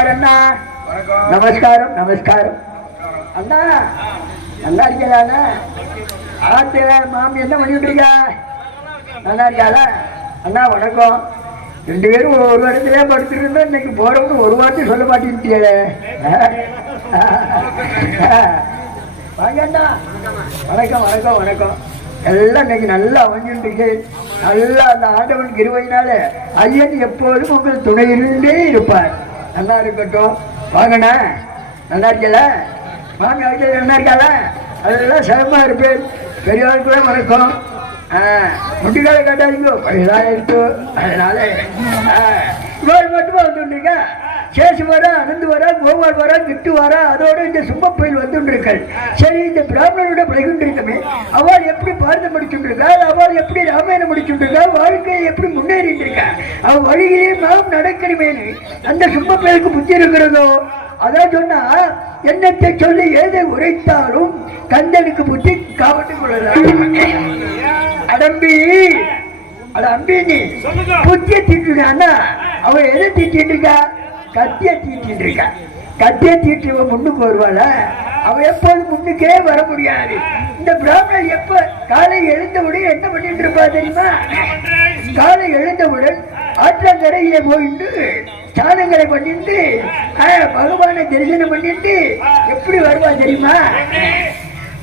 அண்ணா. நமஸ்காரம் நமஸ்காரம் அண்ணா. நல்லா இருக்காண்ணா? ஆத்து மாமி என்ன பண்ணிட்டு இருக்கா? நல்லா இருக்காளா? அண்ணா வணக்கம். ரெண்டு பேரும் ஒரு இடத்துல படுத்துட்டு இருந்தா இன்னைக்கு போறவங்க ஒரு வார்த்தை சொல்ல மாட்டேங்கிட்டியே. வாங்க அண்ணா. வணக்கம் வணக்கம் வணக்கம். எல்லாம் இன்னைக்கு நல்லா அமைஞ்சுருக்கு. நல்லா அந்த ஆண்டவன் கிருபையினால ஐயன் எப்போதும் உங்கள் துணையிலே இருப்பார். நல்லா இருக்கட்டும். வாங்கண்ணா. நல்லா இருக்கல? மாமி அவங்க நல்லா இருக்கால? அதெல்லாம் சிரமமா இருப்பேன். பெரியவர்களுக்கு வணக்கம். முட்டிக்கால கட்டாதீங்க, பழையதாக இருக்கு. அதனால இவ்வளவு மட்டுமா வந்துருக்கா? சேசு வர, அனந்து வர, கோவால் வர, கிட்டு வர, அதோட இந்த சும்மப்பயில் வந்துருக்கள். சரி, இந்த பிராமணனோட பழகின்றிருக்கமே, அவள் எப்படி பாரதம் முடிச்சுருக்கா? அவள் எப்படி ராமாயணம் முடிச்சுருக்கா? வாழ்க்கையை எப்படி முன்னேறிட்டு இருக்கா? அவள் வழியிலே நாம் நடக்கணுமேனு அந்த சும்மப்பயிலுக்கு புத்தி இருக்கிறதோ? அதான் சொன்னா, என்னத்தை சொல்லி ஏதை உரைத்தாலும் கந்தனுக்கு புத்தி காவட்டுக் கொள்ளலாம். அடம்பி அட அம்பி, நீ புத்திய தீட்டுனா அவ எதை தீட்டிட்டு இருக்கா? கத்திய தீட்டிட்டு இருக்கா. கத்திய தீட்டு முன்னுக்கு வருவாள? அவ எப்போது முன்னுக்கே வர முடியாது. இந்த பிராமணர் எப்ப காலை எழுந்தவுடன் என்ன பண்ணிட்டு இருப்பா தெரியுமா? காலை எழுந்தவுடன் ஆற்றங்கரையில போயிட்டு ஸ்நானங்களை பண்ணிட்டு பகவானை தரிசனம் பண்ணிட்டு எப்படி வருவா தெரியுமா?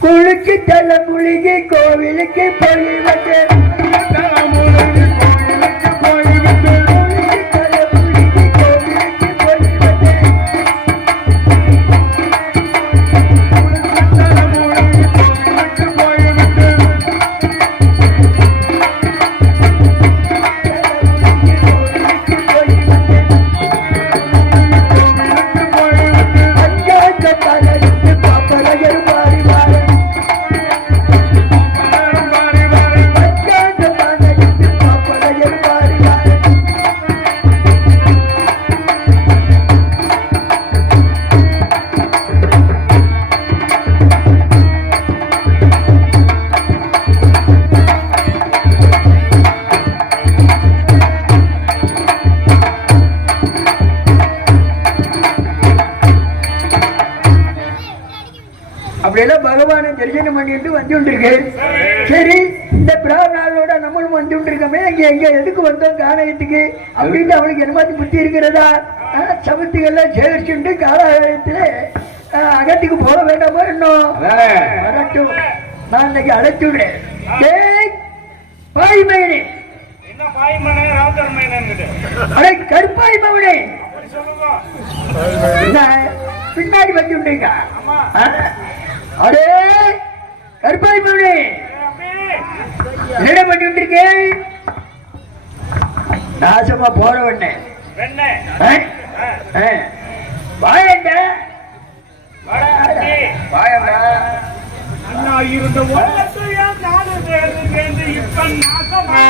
குளிச்சு தள்ள முழுகி கோவிலுக்கு போய் வந்து பகவானை தரிசனம் பண்ணிட்டு வந்துருக்கு. சரி, இந்த பிராமணாளோட நம்மளும் வந்துருக்கோமே, இங்க எங்க எதுக்கு வந்தோம் காணகத்துக்கு அப்படின்னு அவளுக்கு என்ன மாதிரி புத்தி இருக்கிறதா? சமத்துக்கெல்லாம் சேகரிச்சுட்டு காலத்துல அகத்துக்கு போக வேண்டாமோ? இன்னும் வரட்டும், நான் இன்னைக்கு அழைச்சு விடுறேன். பாய் மகனே, கருப்பாய் மகனே, பின்னாடி வந்துட்டீங்க. அடே கருப்பாய் மகனே, என்ன பண்ணிட்டு இருக்கேன்? நாசமா போற உடனே வாயண்டா இருந்த இப்ப நாசமா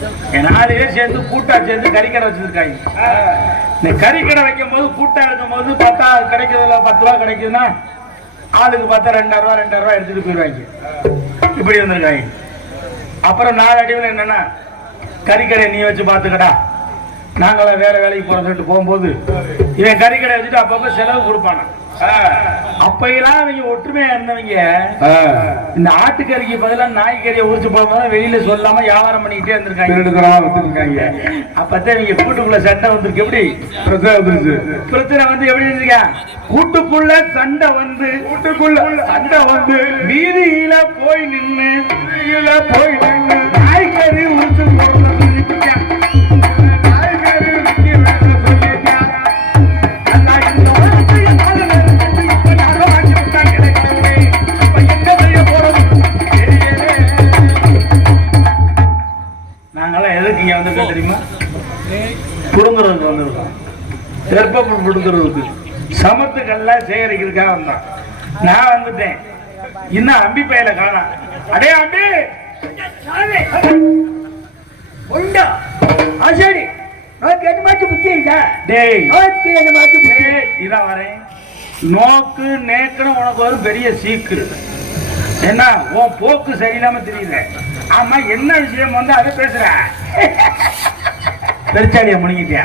4 பேர் சேர்ந்து கூட்டா சேர்ந்து கறிக்கடை வச்சிருக்காங்க. இந்த கறிக்கடை வைக்கும் போது கூட்டா இருக்கும் போது பார்த்தா கிடைக்கிறதுல 10 ரூபா கிடைக்குதுன்னா ஆளுக்கு பார்த்தா 2000 ரூபா எடுத்துட்டு போயிடுவாங்க. இப்படி வந்திருக்காங்க. அப்புறம் 4 அடிவில் என்னன்னா கறிக்கடை நீ வச்சு பார்த்துக்கடா, நாங்களாம் வேற வேலைக்கு போறோம் சொல்லிட்டு போகும்போது இவன் கறிக்கடை வச்சுட்டு அப்பப்ப செலவு கொடுப்பானா. அப்பெல்லாம் அவங்க ஒற்றுமையா இருந்தவங்க இந்த ஆட்டுக்கறிக்கு பதிலா நாய்க்கறியை உரிச்சு போகும்போது வெளியில சொல்லாம வியாபாரம் பண்ணிக்கிட்டே இருந்திருக்காங்க. அப்பதான் இவங்க கூட்டுக்குள்ள சண்டை வந்திருக்கு. எப்படி பிரச்சனை வந்து எப்படி இருந்துருக்கா? கூட்டுக்குள்ள சண்டை வந்து வீதியில போய் நின்று நாய்க்கறி உரிச்சு போறது தெரியுமா? புடுங்குறதுக்கு வந்திருக்கோம். தெற்பப்பல் புடுங்குறதுக்கு சமத்துக்கெல்லாம் சேகரிக்கிறதுக்காக வந்தான். நான் வந்துட்டேன். இன்னும் அம்பி பையில காணா. அடே அம்பி சரி இதான் வரேன். நோக்கு நேக்குன்னு உனக்கு ஒரு பெரிய சீக்கு என்ன? உன் போக்கு சரியில்லாம தெரியல. ஆமா என்ன விஷயம் வந்து அதை பேசுற? பெருச்சாடியா முழுங்கிட்டியா?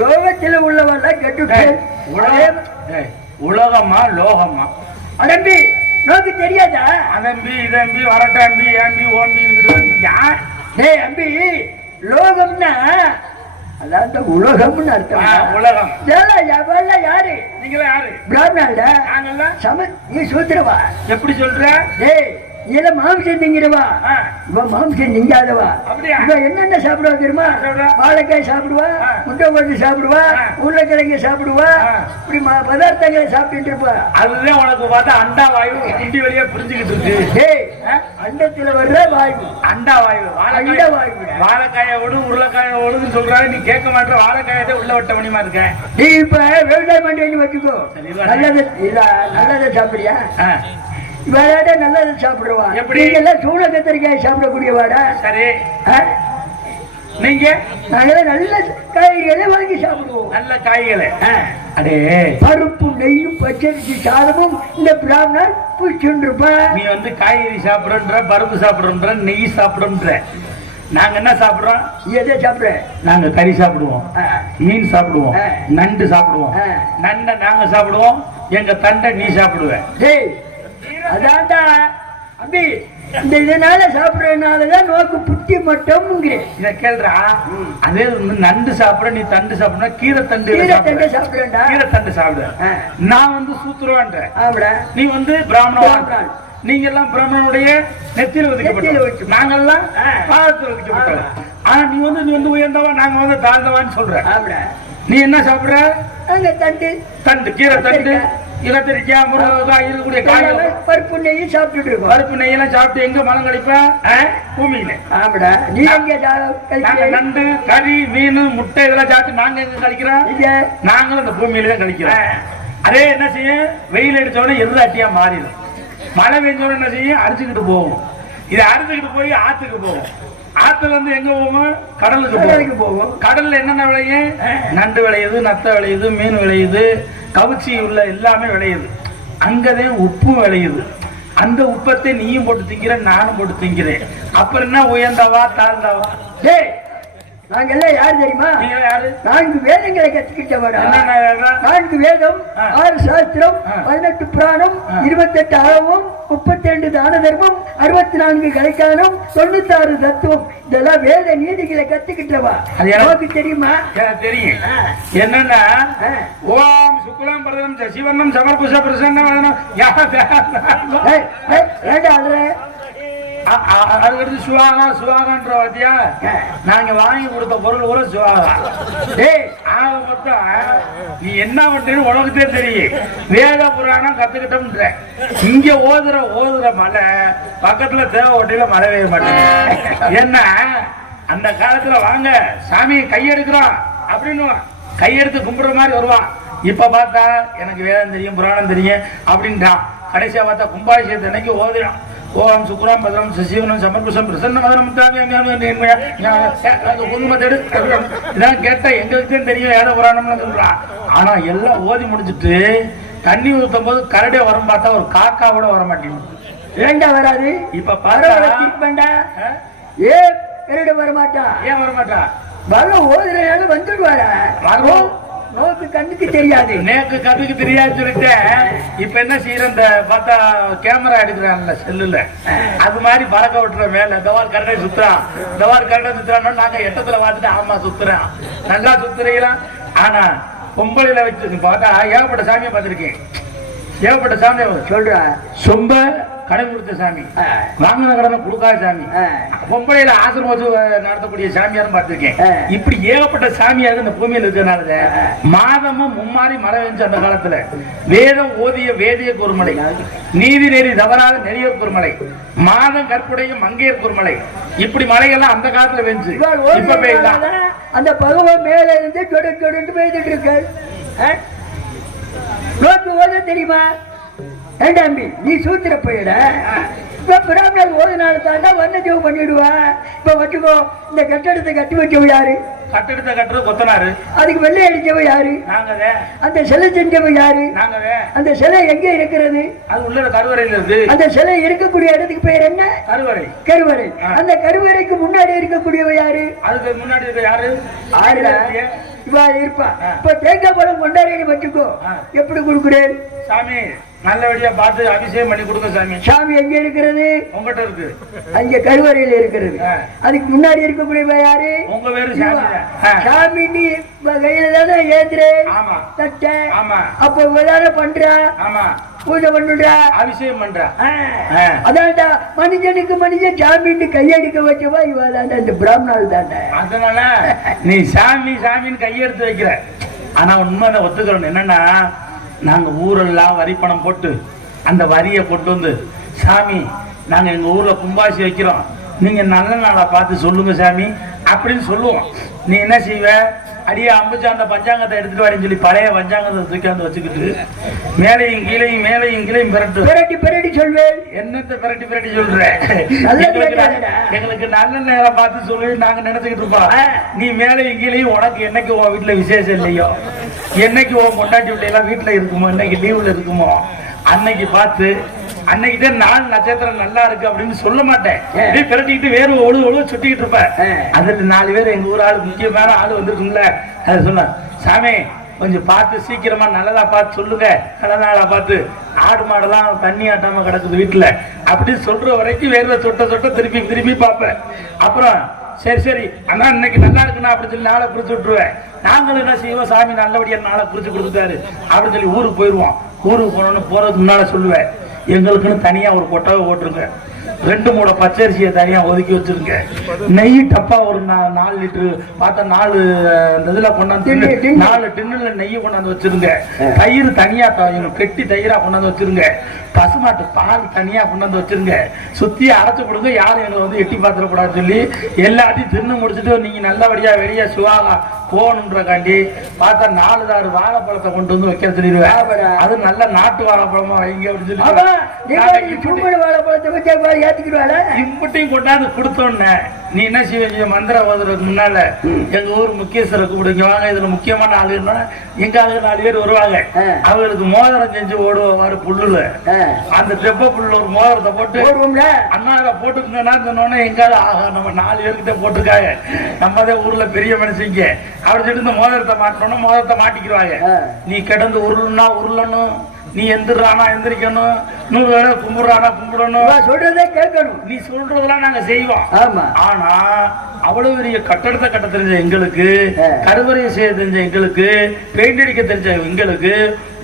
லோகத்தில் உள்ளவல்ல கெட்டு உலகமா லோகமா? அடம்பி நோக்கு தெரியாதா? அதம்பி இதம்பி வரட்டாம்பி ஏம்பி ஓம்பி இருக்குது. அம்பி லோகம்னா அதாவது உலகம்னு அர்த்தம். உலகம் யாரு? நீங்களா யாரு? பிராமணா நீ சூத்திரவா? எப்படி சொல்ற? இதுல மாம்சம் திங்கிறவா, இவன் மாம்சம் திங்காதவா. இவன் என்னென்ன சாப்பிடுவா தெரியுமா? வாழைக்காய் சாப்பிடுவா, முட்டை கொண்டு சாப்பிடுவா, உருளைக்கிழங்கு சாப்பிடுவா, இப்படி பதார்த்தங்களை சாப்பிட்டு இருப்பா. அதுதான் உனக்கு பார்த்தா அண்டா வாயு குண்டி வழியா புரிஞ்சுக்கிட்டு இருக்கு. அண்டத்துல வர்ற வாயு அண்டா வாயு. அண்ட வாயு. வாழைக்காய விடு உருளைக்காய விடுன்னு சொல்றாரு, நீ கேட்க மாட்டேற. வாழைக்காயத்தை உள்ள வட்ட மணிமா இருக்க. நீ இப்ப விவசாயம் பண்றேன்னு வச்சுக்கோ. நல்லது இல்ல, நல்லதை சாப்பிடுறியா? வேற நல்லது சாப்பிடுவா. எப்படி சூட கத்திரிக்காய் சாப்பிடக்கூடிய வாடா? சரி. நீங்க நாங்களே நல்ல காய்கறிகளை வாங்கி சாப்பிடுவோம். நல்ல காய்களை. அடே பருப்பு நெய்யும் பச்சரிசி சாதமும் இந்த பிராமணர் பூச்சுருப்பா. நீ வந்து காய்கறி சாப்பிடுன்ற, பருப்பு சாப்பிடுன்ற, நெய் சாப்பிடுன்ற. நாங்க என்ன சாப்பிடுறோம்? எதை சாப்பிடுற? நாங்க கறி சாப்பிடுவோம், மீன் சாப்பிடுவோம், நண்டு சாப்பிடுவோம். நண்டை நாங்க சாப்பிடுவோம், எங்க தண்டை நீ சாப்பிடுவேன். அதான்டா அம்பி, இந்த இதனால சாப்பிடுறதுனாலதான் நோக்கு புத்தி மட்டும் இத கேள்றா. அதே நண்டு சாப்பிட, நீ தண்டு சாப்பிட, கீரை தண்டு சாப்பிடுறா. கீரை தண்டு சாப்பிடுற. நான் வந்து சூத்திரவான்ற, நீ வந்து பிராமணன். நீங்க எல்லாம் பிராமணனுடைய நெத்தியில் ஒதுக்கப்பட்ட, நாங்கெல்லாம் பாதத்தில் ஒதுக்கப்பட்ட. ஆனா நீ வந்து உயர்ந்தவா, நாங்க வந்து தாழ்ந்தவான்னு சொல்ற. நீ என்ன சாப்பிடுற? தண்டு. தண்டு, கீரை தண்டு, இலத்திரிக்காய், முருங்கைக்காய், இருக்கக்கூடிய காய்கள், பருப்பு நெய் சாப்பிட்டு இருக்கோம். பருப்பு நெய்யெல்லாம் சாப்பிட்டு எங்க மலம் கழிப்ப? பூமியில. ஆமாடா. நீ எங்க நண்டு, கறி, மீன், முட்டை இதெல்லாம் சாப்பிட்டு நாங்க எங்க கழிக்கிறோம்? நாங்களும் இந்த பூமியில தான் கழிக்கிறோம். அதே என்ன செய்யும்? வெயில் அடிச்சோடனே எருதாட்டியா மாறிடும். மழை பெஞ்சோட என்ன செய்யும்? அரிச்சுக்கிட்டு போகும். இதை அரிச்சுக்கிட்டு போய் ஆத்துக்கு போகும். ஆத்துல இருந்து எங்க போகும்? கடலுக்கு போகும். கடல்ல என்னென்ன விளையும்? நண்டு விளையுது, நத்த விளையுது, மீன் விளையுது, கவுச்சி உள்ள எல்லாமே விளையுது. அங்கதான் உப்பு விளையுது. அந்த உப்பத்தை நீயும் போட்டு திங்கிற, நானும் போட்டு திங்கிறேன். அப்புறம் என்ன உயர்ந்தவா தாழ்ந்தவா? நாங்க எல்லாம் யாரு தெரியுமா? யாரு? 4 வேதங்களை கத்துக்கிட்டவரா. 4 வேதம், 6 சாஸ்திரம், 18 புராணம், 28 அறவும், 32 தான தர்மம், 64 கலைக்கானம், 96 தத்துவம். இதெல்லாம் வேத நீதிகளை கத்துக்கிட்டவா. அது எனக்கு தெரியுமா? தெரியும். என்னன்னா ஓம் சுக்லாம் பிரதனம் சசிவர்ணம் சமர்புஷ பிரசன்னம். அதுக்கடுத்து சுவாகா சுவாகான்ற வாத்தியா, நாங்க வாங்கி கொடுத்த பொருள் கூட சுவாகா. ஆக மொத்தம் நீ என்ன பண்றேன்னு உனக்குதே தெரியும். வேத புராணம் கத்துக்கிட்டோம்ன்ற. இங்க ஓதுற மலை பக்கத்துல தேவை ஒட்டியில மழை பெய்ய மாட்டேங்குது. என்ன அந்த காலத்துல வாங்க சாமியை கையெடுக்கிறோம் அப்படின்னு கையெடுத்து கும்பிடுற மாதிரி வருவான். இப்ப பார்த்தா எனக்கு வேதம் தெரியும், புராணம் தெரியும் அப்படின்ட்டான். கடைசியா பார்த்தா கும்பாபிஷேகத்தை அன்னைக்கு ஓம் சுக்ராம் பத்ரம் சசிவனம் சமர்புஷம் பிரசன்ன மதனம் இதெல்லாம் கேட்டா எங்களுக்கு தான் தெரியும் ஏதோ புராணம்னு சொல்றான். ஆனா எல்லாம் ஓதி முடிச்சுட்டு தண்ணி ஊற்றும் போது கரடே வரும் பார்த்தா ஒரு காக்கா கூட வர மாட்டேங்குது. ஏண்டா வராது? இப்ப பாரு ஏன் கரடு வரமாட்டா? ஏன் வரமாட்டா? வர ஓதுறால வந்துடுவாரா? நோக்கு கண்ணுக்கு தெரியாது, நேக்கு கண்ணுக்கு தெரியாது சொல்லிட்டேன். இப்ப என்ன செய்யற இந்த பார்த்தா கேமரா எடுக்கிறான்ல செல்லுல, அது மாதிரி பறக்க விட்டுற மேல தவார் கரடை சுத்துறான், தவார் கரடை சுத்துறான்னு நாங்க எட்டத்துல பார்த்துட்டு ஆமா சுத்துறான், நல்லா சுத்துறீங்களா. ஆனா பொம்பளையில வச்சு பார்த்தா ஏகப்பட்ட சாமியை பார்த்திருக்கேன். ஏகப்பட்ட சாமி சொல்ற சொம்ப கடன் கொடுத்த சாமி, வாங்கின கடனை கொடுக்காத சாமி, பொம்பளையில ஆசிரமம் வச்சு நடத்தக்கூடிய சாமியாரும் பார்த்திருக்கேன். இப்படி ஏகப்பட்ட சாமியாக இந்த பூமியில் இருக்கிறனால மாதமும் மும்மாறி மழை வெஞ்சு அந்த காலத்துல வேதம் ஓதிய வேதிய குருமலை, நீதி நெறி தவறாத நெறியர் குருமலை, மாதம் கற்புடைய மங்கையர் குருமலை, இப்படி மலைகள்லாம் அந்த காலத்துல வெஞ்சு இப்ப பெய்யலாம். அந்த பகவான் மேல இருந்து தொடர்ந்து பெய்துட்டு இருக்காரு. நோக்கு ஓத தெரியுமா? ஏண்டாம்பி நீ சூத்திர போயிட இப்ப பிராமணர் ஓதுனால தாண்டா வந்த ஜெபம் பண்ணிடுவா. இப்ப வச்சுக்கோ, இந்த கட்டடத்தை கட்டி வச்சவ யாரு? கட்டடத்தை கட்டுறது கொத்தனாரு. அதுக்கு வெள்ளை அடிச்சவ யாரு? நாங்கவே. அந்த சிலை செஞ்சவ யாரு? நாங்கவே. அந்த சிலை எங்க இருக்கிறது? அது உள்ள கருவறையில இருக்கு. அந்த சிலை இருக்கக்கூடிய இடத்துக்கு பேர் என்ன? கருவறை. கருவறை. அந்த கருவறைக்கு முன்னாடி இருக்கக்கூடியவ யாரு? அதுக்கு முன்னாடி இருக்க யாரு? இவா இருப்பா. இப்ப தேங்காய் பழம் கொண்டாடி வச்சுக்கோ, எப்படி கொடுக்குறேன்? சாமி நல்லபடியா பார்த்து அபிஷேகம் பண்ணி கொடுங்க சாமி. சாமி எங்க இருக்கிறது? உங்ககிட்ட இருக்கு. அங்க கருவறையில இருக்கிறது. அதுக்கு முன்னாடி இருக்கக்கூடிய யாரு? உங்க பேரு சாமி. சாமி நீ கையில தானே ஏத்துறே. ஆமா. தட்ட. ஆமா. அப்ப இவதான பண்றா. ஆமா. பூஜை பண்ணுறா, அபிஷேகம் பண்றா. அதான்டா மனுஷனுக்கு மனுஷன் சாமின்னு கையெடுக்க வச்சவா இவதாண்டா இந்த பிராமணால் தாண்டா. அதனால நீ சாமி சாமின்னு கையெடுத்து வைக்கிற. ஆனா உண்மையை ஒத்துக்கிறோம். என்னன்னா நாங்க ஊரெல்லாம் வரி பணம் போட்டு அந்த வரியை கொண்டு வந்து சாமி நாங்க எங்க ஊர்ல கும்பாசி வைக்கிறோம், நீங்க நல்ல நாளா பார்த்து சொல்லுங்க சாமி அப்படின்னு சொல்லுவோம். நீ என்ன செய்வ? அடியே அம்பிச்சு அந்த பஞ்சாங்கத்தை எடுத்துட்டு வரேன்னு சொல்லி பழைய பஞ்சாங்கத்தை தூக்கி வச்சுக்கிட்டு மேலையும் கீழையும் மேலையும் கீழையும் பிரட்டி சொல்வேன். என்னத்தை பிரட்டி சொல்ற? எங்களுக்கு நல்ல நேரம் பார்த்து சொல்லி நாங்க நினைச்சுக்கிட்டு இருப்போம். நீ மேலையும் கீழையும் உனக்கு என்னைக்கு உன் வீட்டுல விசேஷம் இல்லையோ, என்னைக்கு உன் கொண்டாட்டி பிள்ளைலாம் வீட்டுல இருக்குமோ, இன்னைக்கு லீவுல இருக்குமோ அன்னைக்கு பார்த்து அன்னைக்கு நாலு நட்சத்திரம் நல்லா இருக்கு அப்படின்னு சொல்ல மாட்டேன். பிரட்டிக்கிட்டு வேறு ஒழு சுட்டிக்கிட்டு இருப்பேன். அதுல 4 பேர் எங்க ஊர் ஆளு முக்கியமான ஆளு வந்துருக்குங்கள, அதை சொன்ன சாமி கொஞ்சம் பார்த்து சீக்கிரமா நல்லதா பார்த்து சொல்லுங்க, நல்ல நாளா பார்த்து ஆடு மாடெல்லாம் தண்ணி ஆட்டாம கிடக்குது வீட்டுல அப்படின்னு சொல்ற வரைக்கும் வேற சொட்ட திருப்பி பார்ப்பேன். அப்புறம் சரி அண்ணா இன்னைக்கு நல்லா இருக்குண்ணா அப்படின்னு சொல்லி நாளை குறிச்சு விட்டுருவேன். நாங்களும் என்ன செய்வோம்? சாமி நல்லபடியா நாளை குறிச்சு கொடுத்துட்டாரு அப்படின்னு சொல்லி ஊருக்கு போயிடுவோம். ஊருக்கு போனோன்னு போறதுக்கு முன்னால சொல்லுவேன், எங்களுக்குன்னு தனியா ஒரு கொட்டவை போட்டுருங்க, 2 மூடை பச்சரிசியை தனியா ஒதுக்கி வச்சிருங்க, நெய் டப்பா ஒரு 4 லிட்டரு பார்த்தா 4 இதுல கொண்டாந்து 4 டின்னுல நெய்யை கொண்டாந்து வச்சிருங்க, தயிர் தனியா கெட்டி தயிரா கொண்டாந்து வச்சிருங்க, பசுமாட்டு பால் தனியா கொண்டாந்து வச்சிருங்க, சுத்தி அரைச்சு கொடுங்க, யாரும் எங்களை வந்து எட்டி பார்த்துடக்கூடாதுன்னு சொல்லி எல்லாத்தையும் தின்னு முடிச்சுட்டு நீங்க நல்லபடியா வெளியே சுவாகா போகணுன்றக்காண்டி பார்த்தா 4 வாழைப்பழத்தை கொண்டு வந்து வைக்க சொல்லிடுவேன். அது நல்ல நாட்டு வாழைப்பழமா வைங்க அப்படின்னு சொல்லி வாழைப்பழத்தை இம்பட்டையும் கொண்டாந்து கொடுத்தோன்னே நீ என்ன செய்வீங்க? மந்திரம் ஓதுறதுக்கு முன்னால எங்க ஊர் முக்கியஸ்தரை கூப்பிடுங்க, வாங்க இதுல முக்கியமான ஆளுன்னா எங்க ஆளுங்க 4 பேர் வருவாங்க. அவங்களுக்கு மோதிரம் செஞ்சு ஓடுவாரு புல்லுல, அந்த தெப்ப புல்லுல ஒரு மோதிரத்தை போட்டு அண்ணாவை போட்டுக்கங்கன்னா சொன்னோன்னே எங்காவது ஆகா நம்ம 4 பேர்கிட்ட போட்டிருக்காங்க, நம்மதான் ஊர்ல பெரிய மனுஷங்க அப்படி சொல்லிட்டு இந்த மோதிரத்தை மாட்டோம்னா மோதிரத்தை மாட்டிக்கிடுவாங்க. நீ கிடந்து உருளுன்னா உருளணும், நீ எந்திரானா எந்திரிக்கணும், 100 வேளை கும்பிடுறானா கும்பிடணும், சொல்றதே கேட்கணும், நீ சொல்றதெல்லாம் நாங்க செய்வோம். ஆனா அவ்வளவு பெரிய கட்டடத்தை கட்ட தெரிஞ்ச எங்களுக்கு, கருவறையை செய்ய தெரிஞ்ச எங்களுக்கு, பெயிண்ட் அடிக்க தெரிஞ்ச எங்களுக்கு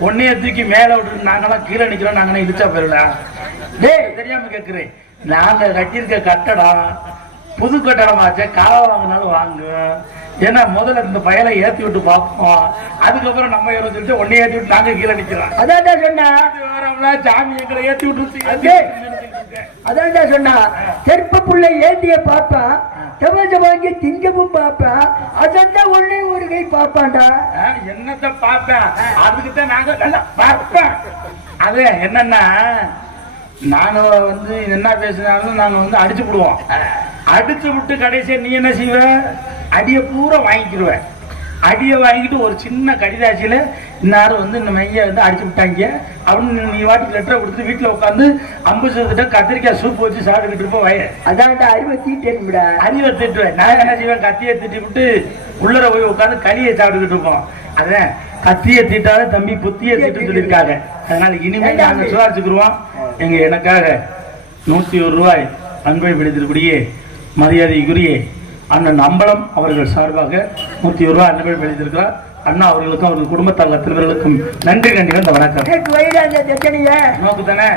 ஒன்னைய தூக்கி மேல விட்டு நாங்கெல்லாம் கீழே நிக்கிறோம், நாங்க இடிச்சா போயிடலாம். தெரியாம கேட்கிறேன், நாங்க கட்டியிருக்க கட்டடம் புது கட்டடமாச்சே, காவ வாங்கினாலும் வாங்க. ஏன்னா முதல்ல இந்த பயலை ஏத்தி விட்டு பார்ப்போம், அதுக்கப்புறம் நம்ம சொல்லிட்டு ஒன்னே ஏத்தி விட்டு நாங்க கீழே நிக்கிறோம். அதான் சொன்னா சாமி எங்களை ஏத்தி விட்டு அதான் சொன்னா தெற்ப புள்ளை ஏத்திய பாப்பா வாங்கி திங்கமும் பாப்பேன், அதான் ஒன்னே ஒரு கை பாப்பாண்டா. என்னத்த பாப்பேன்? அதுக்குதான் நாங்க பார்ப்பேன். அது என்னன்னா நானும் வந்து என்ன பேசினாலும் நாங்க வந்து அடிச்சு விடுவோம். அடிச்சு விட்டு கடைசியா நீ என்ன செய்வ? அடியை பூரா வாங்கிக்கிடுவேன். அடியை வாங்கிட்டு ஒரு சின்ன கடிதாச்சியில இன்னாரும் வந்து இந்த மைய வந்து அடிச்சு விட்டாங்க அப்படின்னு நீ வாட்டுக்கு லெட்டரை கொடுத்துட்டு வீட்டுல உட்காந்து அம்புசத்துட்ட கத்திரிக்காய் சூப் வச்சு சாப்பிட்டுக்கிட்டு இருப்போம். வய அதான் அறிவை தீட்டேன்டா. அறிவை திட்டுவேன். நான் என்ன செய்வேன்? கத்தியை திட்டி விட்டு உள்ளர போய் உட்காந்து களியை சாப்பிட்டுக்கிட்டு இருப்போம். அதான் கத்தியை தீட்டாத தம்பி புத்தியை திட்டு சொல்லியிருக்காங்க. அதனால இனிமேல் நாங்க சுதாரிச்சுக்குருவோம். எனக்காக 101 ரூபாய் அன்பை பிடித்திருக்கூடிய மரியாதைக்குரிய அண்ணன் அம்பலம் அவர்கள் சார்பாக 101 ரூபாய் அன்பை பிடித்திருக்கிறார். அண்ணா அவர்களுக்கும் அவர்கள் குடும்பத்தார் அத்தனைவர்களுக்கும் நன்றி கண்டிப்பா இந்த வணக்கம். நோக்கு தானே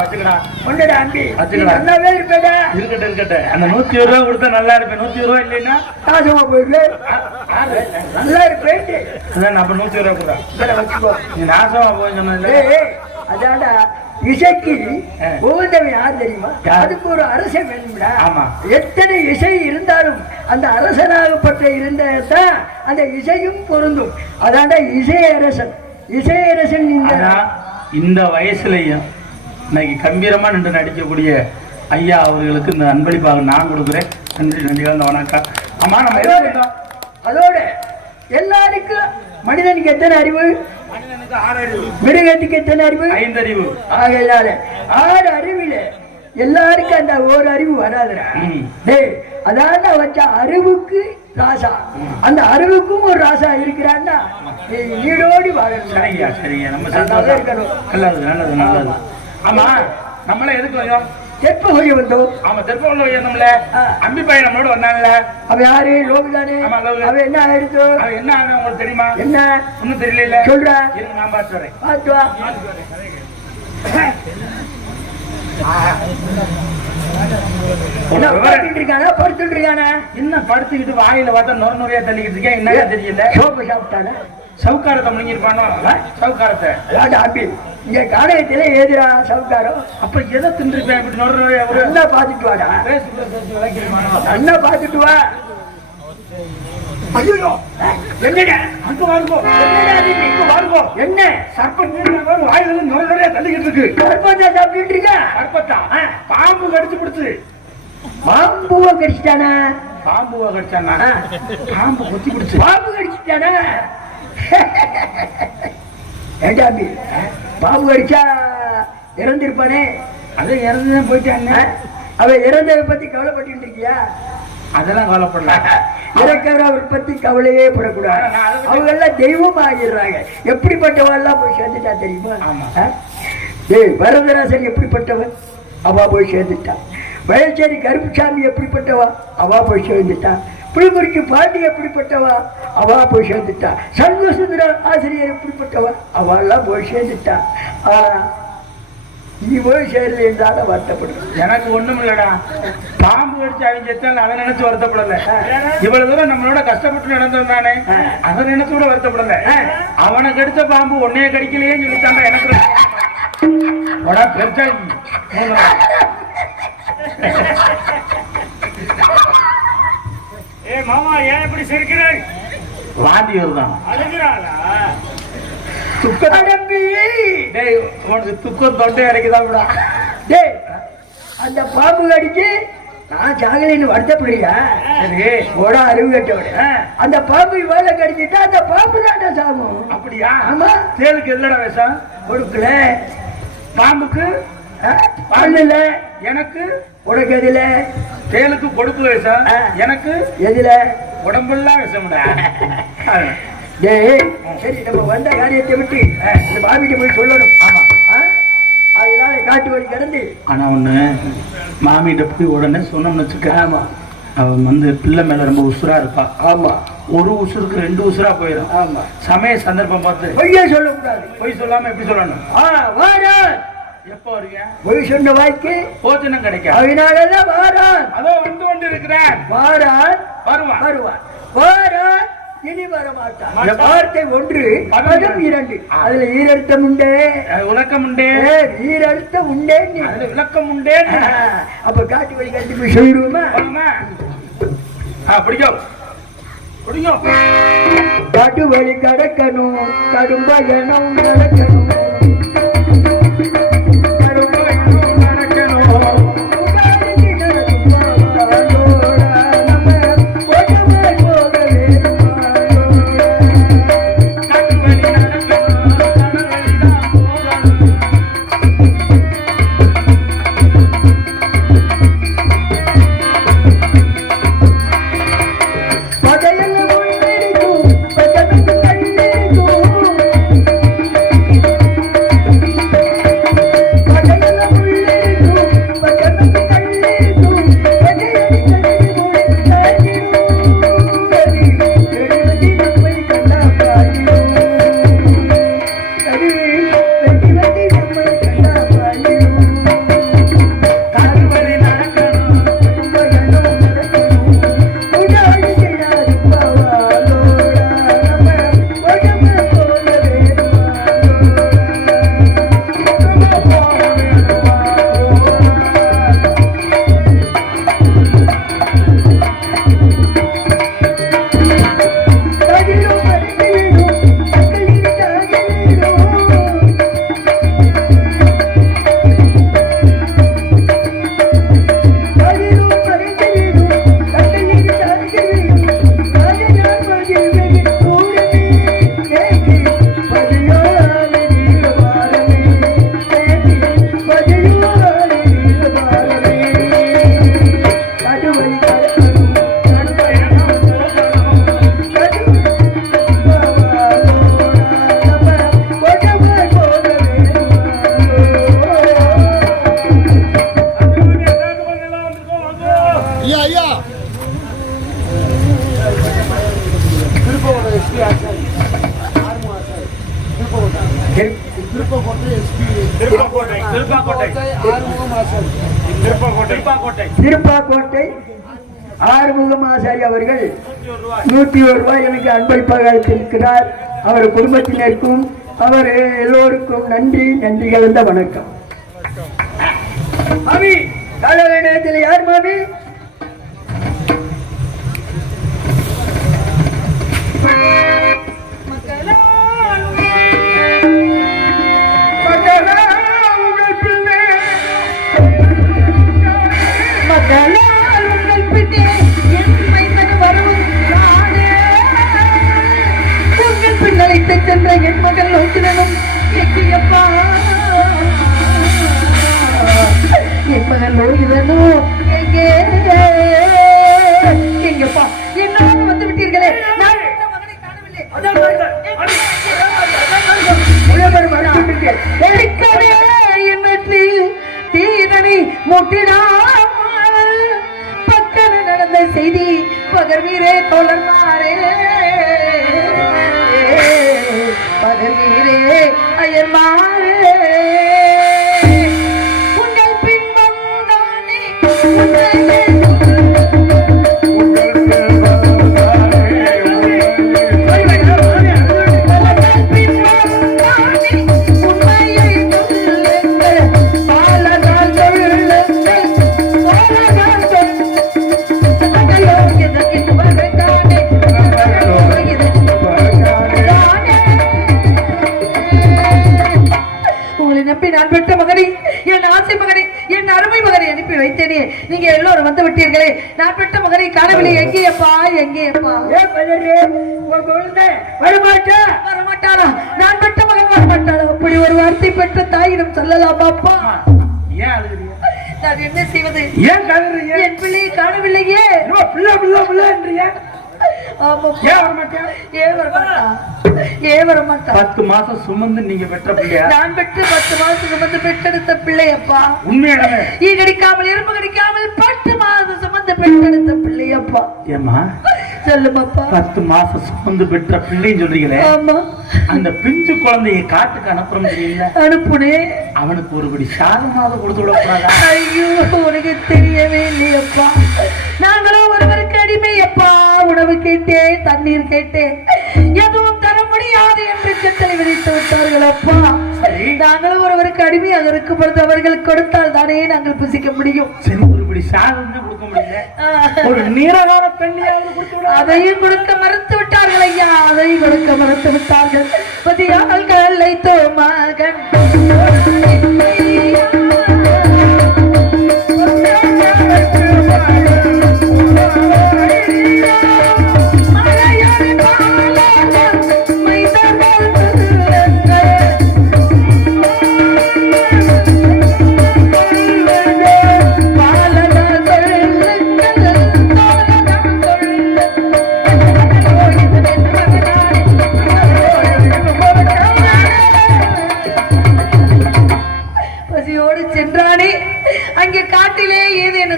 வச்சுக்கடா வச்சுக்கடா இருக்கட்டும் இருக்கட்டும். அந்த 101 ரூபாய் கொடுத்தா நல்லா இருப்பேன். 101 ரூபாய் இல்லைன்னா நாசமா போயிருக்கு. நல்லா இருப்பேன். அதான் அப்ப 101 ரூபாய் கொடுத்தா நீ நாசமா போய் சொன்ன. அதாடா இசைக்கு உகந்தவன் யார் தெரியுமா? அதுக்கு ஒரு அரசன் வேணும்டா. ஆமா. எத்தனை இசை இருந்தாலும் அந்த அரசனாகப்பட்ட இருந்தால்தான் அந்த இசையும் பொருந்தும். அதாண்டா இசையரசன். இசையரசன் இந்த வயசுலயும் இன்னைக்கு கம்பீரமா நின்று நடிக்கக்கூடிய ஐயா அவர்களுக்கு இந்த அன்பளிப்பாக நான் கொடுக்குறேன். நன்றி நன்றி வணக்கம். ஆமா நம்ம அதோட எல்லாருக்கும் மனிதனுக்கு எத்தனை அறிவு? மனிதனுக்கு 6 அறிவு. மிருகத்துக்கு எத்தனை அறிவு? 5 அறிவு. ஆகையால 6 அறிவுல எல்லாருக்கும் அந்த ஒரு அறிவு வராதுடா. அதான் வச்ச அறிவுக்கு ராசா. அந்த அறிவுக்கும் ஒரு ராசா இருக்கிறான்னா ஈடோடி வாழணும். சரியா சரியா. நம்ம இருக்கணும். நல்லது நல்லது நல்லது. ஆமா நம்மள எதுக்கு வந்தோம்? தெப்ப ஒய்ய வந்தோம். ஆமா தெப்ப ஒய்ய வந்தோம்ல. அம்பி பையன் நம்மளோட வந்தான்ல. அவன் யாரு? லோகுதானே. அவன் என்ன ஆயிடுச்சு? அவன் என்ன ஆகும் உங்களுக்கு தெரியுமா? என்ன ஒன்னும் தெரியல. சொல்றா. இருங்க நான் பார்த்து வரேன். பார்த்து வா. படுத்துட்டு இருக்கானா? என்ன படுத்துக்கிட்டு வாயில பார்த்தா நொறையா தள்ளிக்கிட்டு இருக்கேன். என்ன தெரியல. சோப்பு சாப்பிட்டானா? சவுக்காரத்தை முழுங்கிருப்பானோ? சவுக்காரத்தை இங்க காணகத்தில ஏதுரா சவுக்காரம். அப்ப எதை தின்றுப்பேன்? இப்படி நொறையா என்ன பாத்துட்டு வாடா. என்ன பாத்துட்டு வா. ஐயோ என்னடா அங்க வாங்கோ. இங்க வாங்கோ. என்ன சர்ப்பம் வாயில நொறையா தள்ளிக்கிட்டு இருக்கு. சர்ப்பத்தை சாப்பிட்டு இருக்க? சர்ப்பத்தா பாம்பு கடிச்சு பிடிச்சு. பாம்புவ கடிச்சிட்டானா? பாம்புவ கடிச்சானா? பாம்பு கொத்தி பிடிச்சு. பாம்பு கடிச்சிட்டானா? ஏண்டாம்பி பாம்பு கடிச்சா இறந்திருப்பானே. அது இறந்துதான் போயிட்டாங்க. அவன் இறந்ததை பத்தி கவலைப்பட்டு இருக்கியா? அதெல்லாம் கவலைப்படல. இறக்கிறவரை பத்தி கவலையே படக்கூடாது. அவங்க எல்லாம் தெய்வம் ஆகிடுறாங்க. எப்படிப்பட்டவெல்லாம் போய் சேர்ந்துட்டா தெரியுமா? வரதராசன் எப்படிப்பட்டவன்? அவா போய் சேர்ந்துட்டான். வயச்சேரி கருப்புசாமி எப்படிப்பட்டவா? அவா போய் சேர்ந்துட்டான். புலிகுறிச்சி பாண்டி எப்படிப்பட்டவா? அவா போய் சேர்ந்துட்டா. சண்முகசுந்தர ஆசிரியர் எப்படிப்பட்டவா? அவெல்லாம் போய் சேர்ந்துட்டா. நீ போய் சேரல என்றால வருத்தப்படுற. எனக்கு ஒண்ணும் இல்லடா. பாம்பு கடிச்சு அவங்க செத்தால் அதை நினைச்சு வருத்தப்படல. இவ்வளவு தூரம் நம்மளோட கஷ்டப்பட்டு நடந்திருந்தானே அதை நினைச்சு கூட வருத்தப்படல. அவனை கடிச்ச பாம்பு உன்னைய கடிக்கலையே சொல்லித்தாண்டா எனக்கு பெருசா. மாமா ஏன் இப்படி சிரிக்கிறாய்? வாந்தி வருதான். துக்கம் தொண்டை அடைக்குதான். அந்த பாம்பு கடிச்சு நான் சாகலின்னு வருத்தப்படுறியா? சரி ஓட அறிவு கட்டோட அந்த பாம்பு வேலை கடிச்சுட்டா அந்த பாம்பு தான் சாகும். அப்படியா? ஆமா. தேலுக்கு எல்லடா விஷம் கொடுக்கல. பாம்புக்கு இல்ல. எனக்கு உனக்கு எதுல? தேலுக்கு கொடுப்பு விஷம். எனக்கு எதுல? உடம்புலாம் விஷம்டா. சரி நம்ம வந்த காரியத்தை விட்டு இந்த மாமிட்ட போய் சொல்லணும். ஆமா அதனால காட்டு வழி கிடந்து. ஆனா ஒண்ணு மாமிட்ட போய் உடனே சொன்னோம்னு வச்சுக்க. ஆமா அவன் வந்து பிள்ளை மேல ரொம்ப உசுரா இருப்பா. ஆமா ஒரு உசுருக்கு 2 உசுரா போயிடும். ஆமா சமய சந்தர்ப்பம் பார்த்து பொய்யா சொல்லக்கூடாது. பொய் சொல்லாம எப்படி சொல்லணும்? எப்ப வருங்க? பொய் சொன்ன வாய்க்கு போஜனம் கிடைக்கும். அதனாலதான் வாரான். அதோ வந்து கொண்டு இருக்கிறான். வாரான் வருவான் வருவான் வாரான். இனி வரமாட்டான். வார்த்தை 1 பதம் 2. அதுல ஈரர்த்தம் உண்டே உலக்கம் உண்டே. ஈரர்த்தம் உண்டே விளக்கம் உண்டே. அப்ப காட்டு வழி கட்டி போய் சொல்லிடுவோமா? பிடிக்கும் பிடிக்கும். காட்டு வழி கடக்கணும் கடும்பயணம் நடக்கணும். திருப்பாக்கோட்டை ஆறுமுகம் ஆசாரி அவர்கள் 101 ரூபாய் எனக்கு அன்பளிப்பாக அளித்திருக்கிறார். அவர் குடும்பத்தினருக்கும் அவர் எல்லோருக்கும் நன்றி கலந்த வணக்கம். மாமி காலையில நேரத்தில் யார் மாமி? சென்ற என் மகள் நோக்கினும் எங்கியப்பா என் மகள் நோக்கினோ எங்கப்பா என்னோட வந்து விட்டீர்களே. நான் மகனை காணவில்லை. தீதனை முட்டினார் பக்கன நடந்த செய்தி பகர்வீரே தோழர்மாரே பகர்வீரே அயர்மாரே உங்கள் பின்பம் தானே நான் பெற்ற மகனை என் ஆசை மகனை என் அருமை மகனை அனுப்பி வைத்தேனே. நீங்க எல்லோரும் வந்து விட்டீர்களே. நான் பெற்ற மகனை காணவில்லை. எங்கேயப்பா எங்கேயப்பா? வரமாட்டாளா? நான் பெற்ற மகன் வரமாட்டாளா? அப்படி ஒரு வார்த்தை பெற்ற தாயிடம் சொல்லலாம் அப்பா. நான் என்ன செய்வது? என் பிள்ளையை காணவில்லையே. 10 மாசம் சுமந்து நீங்க பெற்ற பிள்ளையா? நான் பெற்று 10 மாசம் சுமந்து பெற்றெடுத்த பிள்ளையப்பா. உண்மையானவே ஈ கடிக்காமல் எறும்பு கடிக்காமல் 10 மாசம் சுமந்து பெற்றெடுத்த பிள்ளையப்பா. ஏமா சொல்லுமாப்பா. 10 மாசம் சுமந்து பெற்ற பிள்ளைன்னு சொல்றீங்களே. ஆமா. அந்த பிஞ்சு குழந்தையை காட்டுக்கு அனுப்புறோம் தெரியல. அனுப்புனே. அவனுக்கு ஒருபடி சாதமாக கொடுத்து விடக்கூடாதா? ஐயோ உனக்கு தெரியவே இல்லையப்பா. நாங்களும் ஒருவருக்கு அடிமையப்பா. உணவு கேட்டேன், தண்ணீர் கேட்டேன், எதுவும் தர முடியாது என்று கட்டளை விதித்து விட்டார்கள் அப்பா. நாங்களும் ஒருவருக்கு அடிமையாக இருக்கும் பொழுது அவர்கள் கொடுத்தால் தானே நாங்கள் புசிக்க முடியும். சரி, ஒருபடி சாதம் கொடுக்க முடியல. ஒரு நீரகால பெண்ணியாவது கொடுத்து அதையும் கொடுக்க மறுத்து விட்டார்கள் ஐயா. அதையும் கொடுக்க மறுத்து விட்டார்கள். பதியால் கல்லை தோ மகன்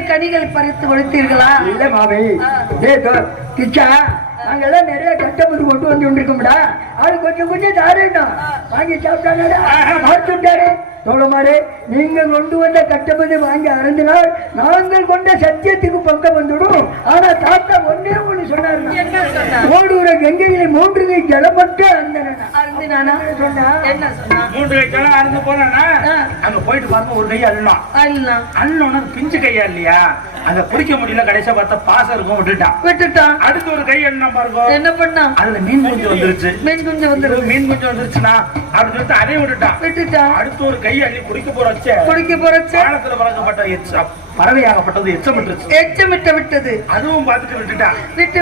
கனிகள் பறித்து கொடுத்தீர்களா? இல்ல மாமி. கிச்சா நாங்கெல்லாம் நிறைய கஷ்டப்பட்டு கொண்டு வந்து கொண்டிருக்கோம்டா. அது கொஞ்சம் கொஞ்சம் தாரேன்னா வாங்கி சாப்பிட்டாங்க. மறுத்துட்டாரு தோழமாரே. நீங்க கொண்டு வந்த கட்டப்பது வாங்கி அருந்தினால் நாங்கள் கொண்ட சத்தியத்துக்கு பக்கம் வந்துடும். ஆனா தாத்தா ஒன்னே ஒண்ணு சொன்னார். ஓடுற கங்கையில 3 கை ஜலம் மட்டும் அருந்தினானா சொன்னா. என்ன சொன்னா? 3 கை ஜலம் அருந்து போனா அங்க போயிட்டு பாருங்க. ஒரு கை அள்ளலாம். அள்ளோன்னா பிஞ்சு கையா இல்லையா? அதை குடிக்க முடியல. கடைசியா பார்த்தா பாசம் இருக்கும். விட்டுட்டான். அடுத்து ஒரு கை என்ன பாருங்க. என்ன பண்ணா? அதுல மீன் குஞ்சு வந்துருச்சு. மீன் குஞ்சு வந்துருச்சுன்னா அப்படின்னு சொல்லிட்டு அதையும் விட்டுட்டான். அடுத்து ஒரு கை அள்ளி குடிக்க போறச்ச காலத்துல பழக்கப்பட்ட பறவையாகப்பட்டது எச்சமிட்டு விட்டது. அதுவும் பார்த்துட்டு விட்டு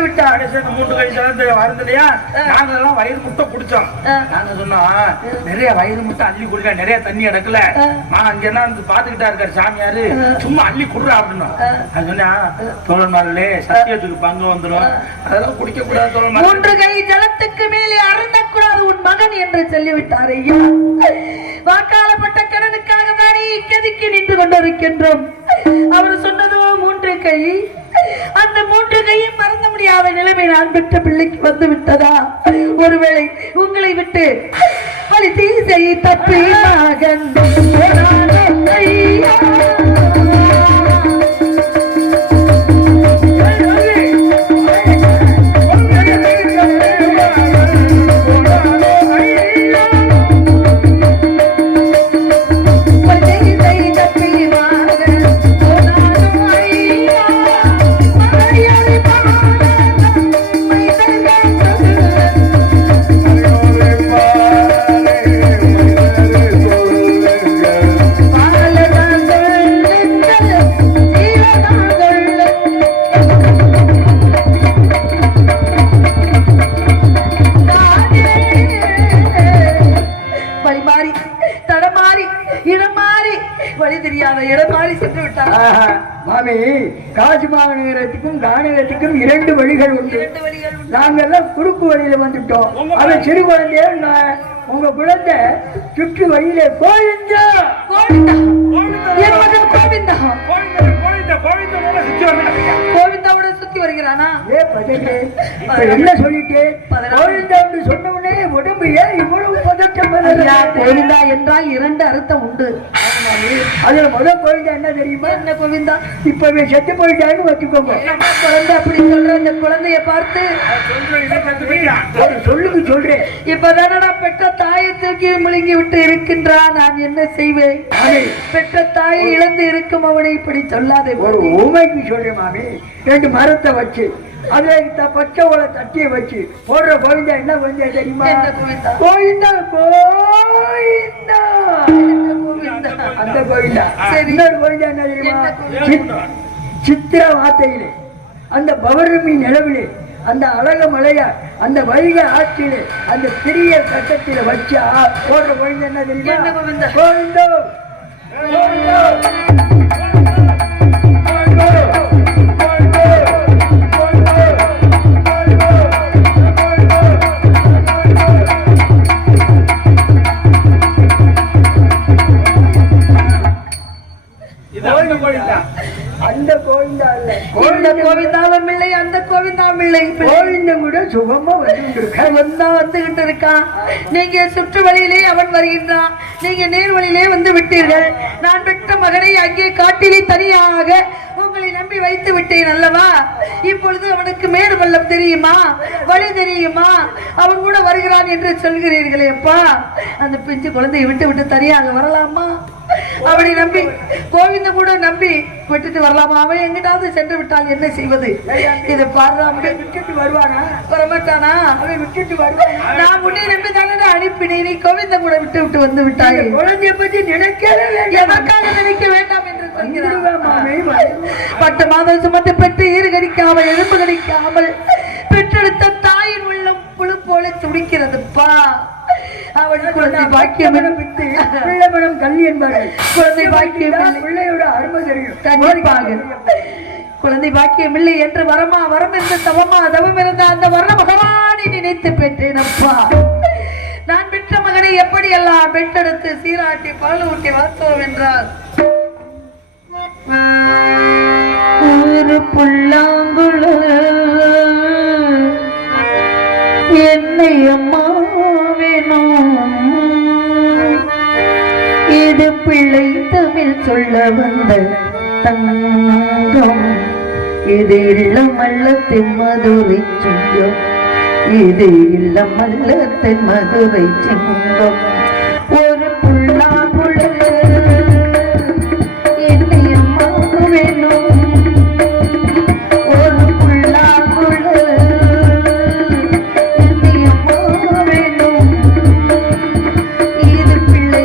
விட்டா. கடைசியா 3 கை ஜலத்தை வருந்தலையா? நாங்க எல்லாம் வயிறு முட்டை குடிச்சோம். நாங்க சொன்னோம் நிறைய வயிறு முட்டை அள்ளி குடிக்கல, நிறைய தண்ணி அடக்கல. அங்க என்ன பாத்துக்கிட்டா இருக்காரு சாமியாரு, சும்மா அள்ளி குடுறா அப்படின்னு. அது சொன்னா தோழன்மார்களே சத்தியத்துக்கு பங்கு வந்துடும், அதெல்லாம் குடிக்க கூடாது தோழன்மார். 3 கை ஜலத்துக்கு மேலே அருந்தக்கூடாது உன் மகன் என்று சொல்லிவிட்டார் ஐயா. வாக்காளப்பட்ட கடனுக்காக தானே இக்கதிக்கு நின்று கொண்டிருக்கின்றோம். அவர் சொன்னதோ 3 கை. அந்த 3 கையும் மறந்த முடியாத நிலைமை நான் பெற்ற பிள்ளைக்கு வந்து விட்டதா? ஒருவேளை உங்களை விட்டு வழி தீசை தப்பி மகன் ஐயா மாமி காசிமாக நேரத்துக்கும் கானகத்துக்கும் 2 வழிகள் உண்டு. நாங்கெல்லாம் குறுக்கு வழியில வந்துட்டோம். அதை சிறு குழந்தைய உங்க குழந்தை சுற்று வழியில கோவிந்தா கோவிந்தாவோட சுத்தி வருகிறானா? என்ன சொல்லிட்டு கோவிந்தா சொன்ன உடனே உடம்பு ஏன் இவ்வளவு பதட்டம்? கோவிந்தா என்றால் 2 அர்த்தம் உண்டு. அதுல முதல் கோவிந்தா என்ன தெரியுமா? என்ன கோவிந்தா? இப்பவே செத்து போயிட்டான்னு வச்சுக்கோங்க. குழந்தை அப்படி சொல்ற அந்த குழந்தைய பார்த்து சொல்லுங்க சொல்றேன். இப்பதானடா பெற்ற தாயை தூக்கி முழுங்கி விட்டு இருக்கின்றான். நான் என்ன செய்வேன்? பெற்ற தாயை இழந்து இருக்கும் அவனை இப்படி சொல்லாதே. ஒரு ஊமைக்கு சொல்றேன் மாமி. 2 மரத்தை வச்சு அதுல பச்சை ஓலை தட்டியை வச்சு போடுற கோவிந்தா என்ன கோவிந்தா தெரியுமா? கோவிந்தா கோவிந்தா அந்த கோவிந்தா. இன்னொரு கோவிந்தா என்ன தெரியுமா? சித்திர வார்த்தையிலே அந்த பௌர்ணமி நிலவிலே அந்த அழக மலையா அந்த வைகை ஆற்றிலே அந்த சிறிய கட்டத்தில வச்சு போடுற கோவிந்தா என்ன தெரியுமா? கோவிந்தோ கோவிந்தோ அந்த கோவிந்தா இல்ல. கோவிந்தாவும் இல்லை, அந்த கோவிந்தாவும் இல்லை. கோவிந்தம் கூட சுகமா வந்துகிட்டு இருக்கான். நீங்க சுற்று வழியிலே அவன் வருகின்றான். நீங்க நேர் வழியிலே வந்து விட்டீர்கள். நான் பெற்ற மகனை அங்கே காட்டிலே தனியாக உங்களை நம்பி வைத்து விட்டேன் அல்லவா? இப்பொழுது அவனுக்கு மேடு பள்ளம் தெரியுமா, வழி தெரியுமா, அவன் கூட வருகிறான் என்று சொல்கிறீர்களே அப்பா. அந்த பிஞ்சு குழந்தையை விட்டு விட்டு தனியாக வரலாமா? அவனை நம்பி கோவிந்த கூட நம்பி விட்டுட்டு வரலாமா? அவன் எங்கிட்டாவது சென்று விட்டால் என்ன செய்வது? இதை பாரு, விட்டுட்டு வருவானா? வரமாட்டானா? அவன் விட்டுட்டு வருவானா? நான் உன்னை நம்பி தானே அனுப்பினேன். நீ கோவிந்த கூட விட்டு விட்டு வந்து விட்டாய். குழந்தைய பற்றி நினைக்கவே எதற்காக நினைக்க வேண்டாம் என்று சொல்கிறான். 10 மாதம் சுமந்து பெற்று ஈறு கடிக்காமல் எலும்பு கடிக்காமல் பெற்றெடுத்த தாயின் உள்ளம் புழு போல துடிக்கிறதுப்பா. அவன் குழந்தை பாக்கியம் பிள்ளைமனம் கல்வி என்பார்கள். குழந்தை பாக்கியம் பிள்ளையோட அருமை தெரியும். கண்டிப்பாக குழந்தை பாக்கியம் இல்லை என்று வரமா வரம் இருந்த தவமா தவம் இருந்த அந்த வர்ண பகவானை நினைத்து பெற்றேன் அப்பா. நான் பெற்ற மகனை எப்படி எல்லாம் பெற்றெடுத்து சீராட்டி பால் ஊட்டி வளர்த்தோம் என்றால் ஒரு புல்லாங்குழ என்னை அம்மா வேணும். இது பிள்ளை தமிழ் சொல்ல வந்த தங்கம். இது இல்லமல்ல தென்மதுரை சிங்கம். இது இல்லமல்ல தென்மதுரை சிங்கம். ஒரு புல்லாங்குழ என்னை அம்மா வேணும். ஒரு புல்லாங்குழ பிள்ளை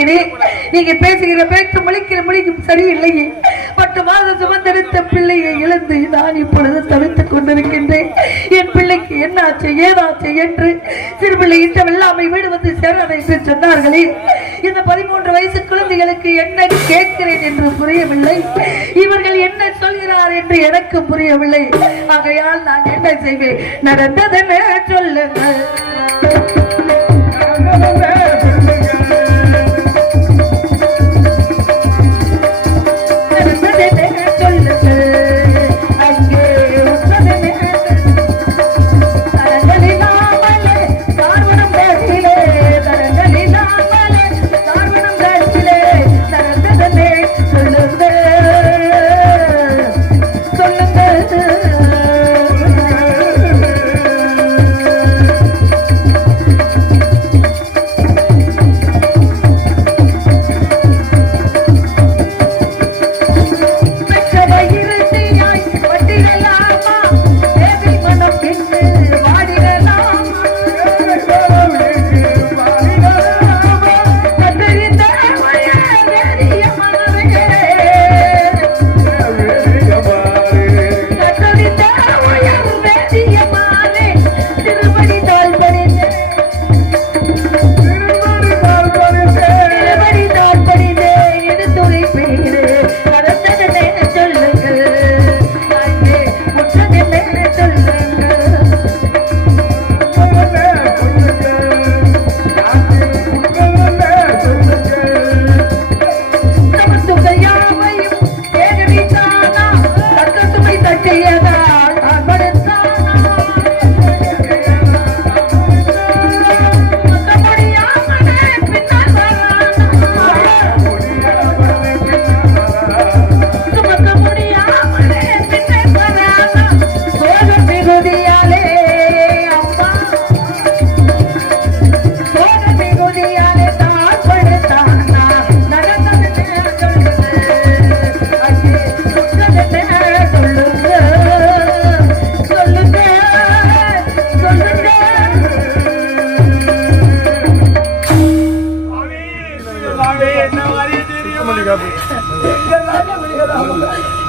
விட்டேனே. நீங்க பேசுகிற பேச்சு முழிக்கிற மொழிக்கும் சரியில்லையே. 10 மாதம் சுமந்தெடுத்த பிள்ளையை இழந்து நான் இப்பொழுது தவித்துக் கொண்டிருக்கின்றேன். என் பிள்ளைக்கு என்னாச்சு ஏதாச்சு என்று சிறுபிள்ளை இந்த வெள்ளாமை வீடு வந்து சேராது என்று சொன்னார்களே. இந்த 13 வயசு குழந்தைகளுக்கு என்ன கேட்கிறேன் என்று புரியவில்லை. இவர்கள் என்ன சொல்கிறார் என்று எனக்கு புரியவில்லை. ஆகையால் நான் என்ன செய்வேன்? நடந்ததென்ன சொல்லுங்கள்.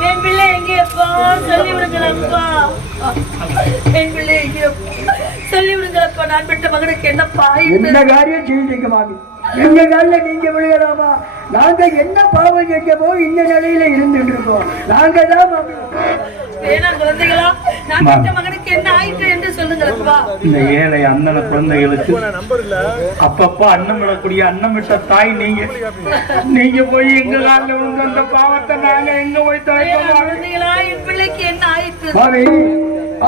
என் பிள்ளை எங்கேப்பா சொல்லி விடுங்களப்பா. என் பிள்ளை எங்கேப்பா சொல்லி விடுங்களப்பா. நான் பெற்ற மகனுக்கு என்னப்பா என்ன காரியம் செய்தீங்க மாமி? எங்க கால நீங்க விளையாடாமா? நாங்க என்ன பாவம் செஞ்சமோ இந்த நிலையில இருந்துட்டு இருக்கோம். நாங்க தான் மாமி. வேணாம் குழந்தைகளா, நான் பெற்ற மகனுக்கு என்ன ஆயிற்று என்று சொல்லுங்களப்பா. இந்த ஏழை அண்ணன குழந்தைகளுக்கு அப்பப்ப அன்னம் விடக்கூடிய அன்னம் விட்ட தாய் நீங்க. நீங்க போய் எங்க காலில் விழுந்த அந்த பாவத்தை நாங்க எங்க போய் தலைப்போம்? குழந்தைகளா, என் பிள்ளைக்கு என்ன ஆயிற்று? மாமி,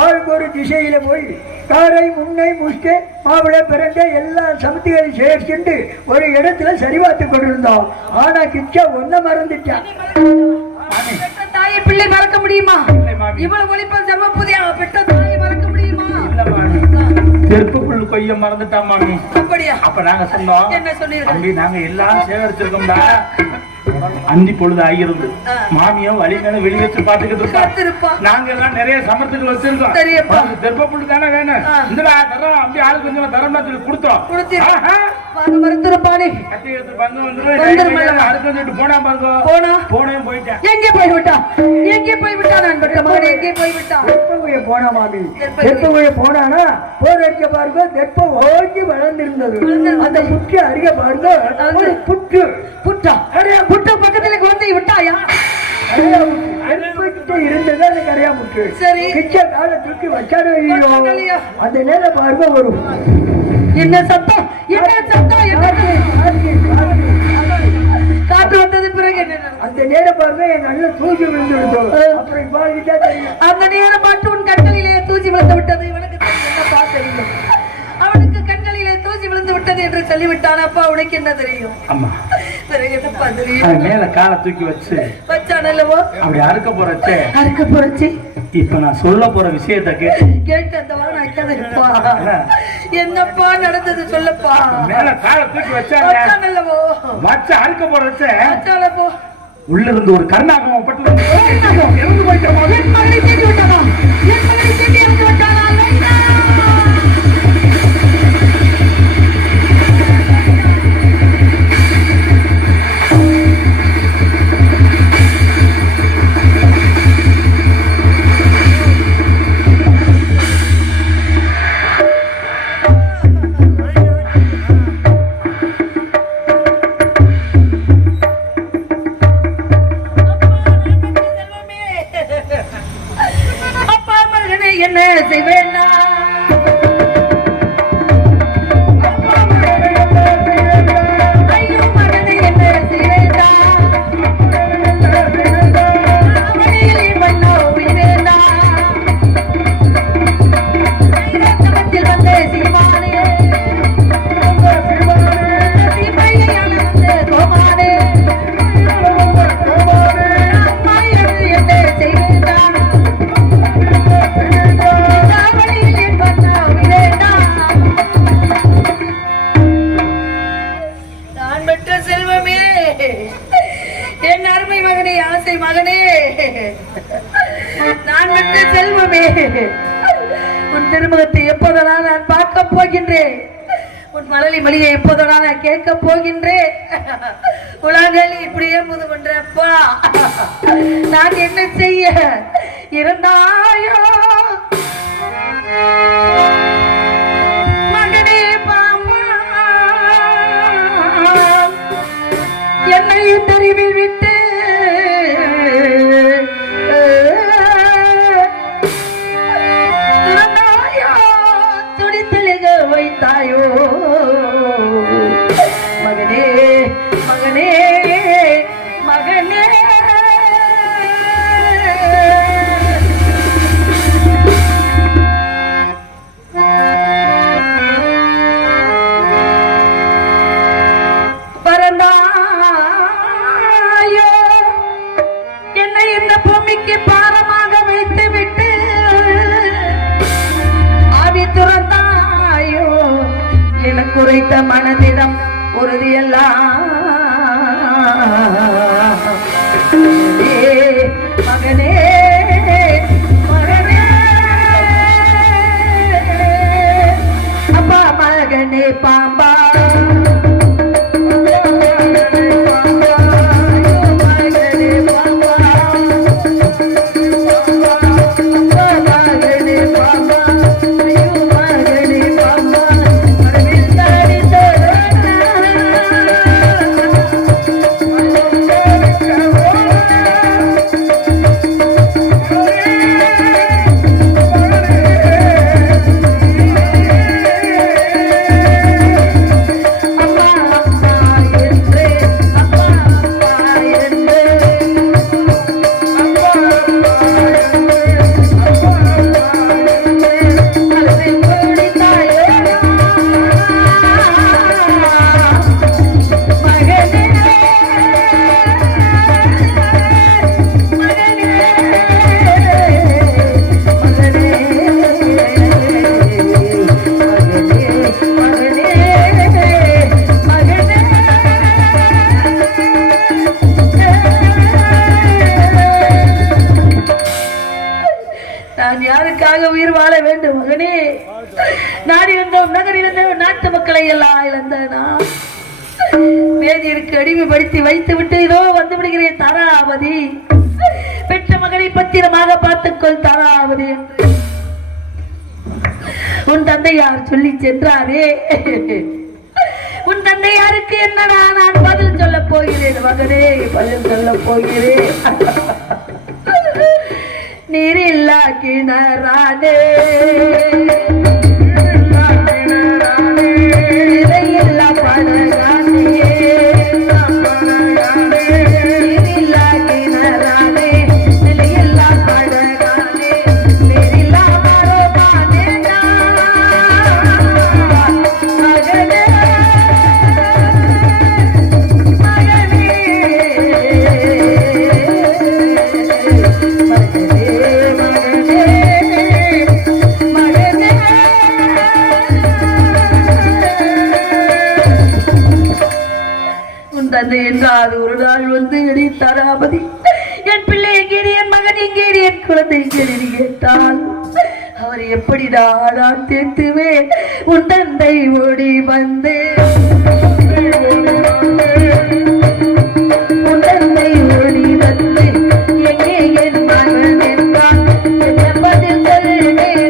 ஆளுக்கு ஒரு திசையில போய் காரை முன்னை முஷ்டை மாவிளை பிறந்த எல்லா சமத்துகளை சேர்த்துட்டு ஒரு இடத்துல சரிபார்த்து கொண்டிருந்தோம். ஆனா கிச்சா ஒன்ன மறந்துட்டான். தாயை பிள்ளை மறக்க முடியுமா? இவ்வளவு ஒளிப்பல் சர்வ புதிய பெற்ற தாயை மறக்க முடியுமா? தெருப்புக்குள் கொய்ய மறந்துட்டா மாமி. அப்படியா? அப்ப நாங்க சொன்னோம், என்ன சொன்னீர்கள்? அப்படி நாங்க எல்லாம் சேகரிச்சிருக்கோம்டா. அந்தி பொழுது ஆகிறது. மாமியும் வழி மேல வெளி வச்சு பாத்துக்கிட்டு நாங்க எல்லாம் நிறைய சமத்துக்கள் வச்சிருக்கோம். தெருப்ப புல்லு தானே வேணும். இந்த தரம் அப்படி ஆளு கொஞ்சம் தரம் கொடுத்தோம். எங்கே போய்விட்டா? எங்கே போய்விட்டா? நான் பெற்ற மகன் எங்கே போய்விட்டா? போனா மாமி, போனானா போராடிக்க பாருங்க. தெப்ப ஓட்டி வளர்ந்திருந்தது. அந்த புற்று அருக பாருங்க, ஒரு புற்று புற்றா புற்று பக்கத்துல குழந்தை விட்டாயா? இருந்தது அந்த கரையா புற்று. சரி, கிச்ச கால தூக்கி வச்சாரு. அந்த நேரம் பாருங்க ஒரு என்ன சத்தம்? என்ன சத்தம்? காற்று வந்தது பிறகு என்ன? அந்த நேரம் பாருங்க என் நல்ல தூக்கி விழுந்துருக்கோம். அப்புறம் அந்த நேரம் பாட்டு உன் கண்களிலே தூசி விழுந்து விட்டது. இவனுக்கு என்ன பார்த்தீங்க? அவனுக்கு கண்களிலே தூசி விழுந்து விட்டது என்று சொல்லிவிட்டான். அப்பா உனக்கு என்ன தெரியும்? அம்மா என்னப்பா தெரியும்? மேல காலை தூக்கி வச்சு வச்சானல்லவோ அப்படி அறுக்க போறச்சு. இப்ப நான் சொல்ல போற விஷயத்த கேட்டு அந்த என்னப்பா நடந்தது சொல்லப்பா. மேல காலை தூக்கி வச்சானல்லவோ வச்சு அறுக்க போறச்சோ உள்ள இருந்து ஒரு கருணாகம் பட்டு இறந்து போயிட்டோமா? என் மகனை தேடி விட்டானா? என் மகனை தேடி இறந்து விட்டானா? போகின்றேன். உன் மலலி மொழியை எப்போதா நான் கேட்க போகின்றேன். உலகளி இப்படியே முது பண்றப்பா, நான் என்ன செய்ய இருந்தாயோ மகனே பாமா, என்னை தெருவில் விட்டு வைத்தாயோ மகனே மகனே மகனே. பரந்தாயோ என்னை இந்த பூமிக்கு பாரமாக வைத்து விட்டு ஆவி துறந்தா எனக்கு குறைத்த மனதிடம் உறுதியெல்லாம் மகனே மகனே அப்பா மகனே பாம்பா உயிர் வாழ வேண்டும் மகனே. நாடி வந்தோம், நகரில் இருந்தோம், நாட்டு மக்களை எல்லாம் இழந்தனா வேதியருக்கு அடிமைப்படுத்தி வைத்து விட்டு இதோ வந்து விடுகிறேன் தாராவதி. பெற்ற மகனை பத்திரமாக பார்த்துக்கொள் தாராவதி என்று உன் தந்தையார் சொல்லி சென்றாரே. உன் தந்தையாருக்கு என்னடா நான் பதில் சொல்ல போகிறேன் மகனே, பதில் சொல்ல போகிறேன். நீரில்லா கிணறானே இதையில்லா படகானே, நீரில்லா கிணறானே நிலையில்லா படகானே, நீரில்லா மரபானே மகனே தந்தை என்றால் ஒரு நாள் வந்து எடி தாராபதி என் பிள்ளை எங்கேடி, என் மகன் எங்கேடி, என் குழந்தை எங்கேடி கேட்டால் அவர் எப்படி நான் தேத்துவேன். உன் தந்தை ஓடி வந்து உன் தந்தை ஓடி வந்து எங்கே என் மகன் என்றால் என்ன பதில் சொல்வேன்.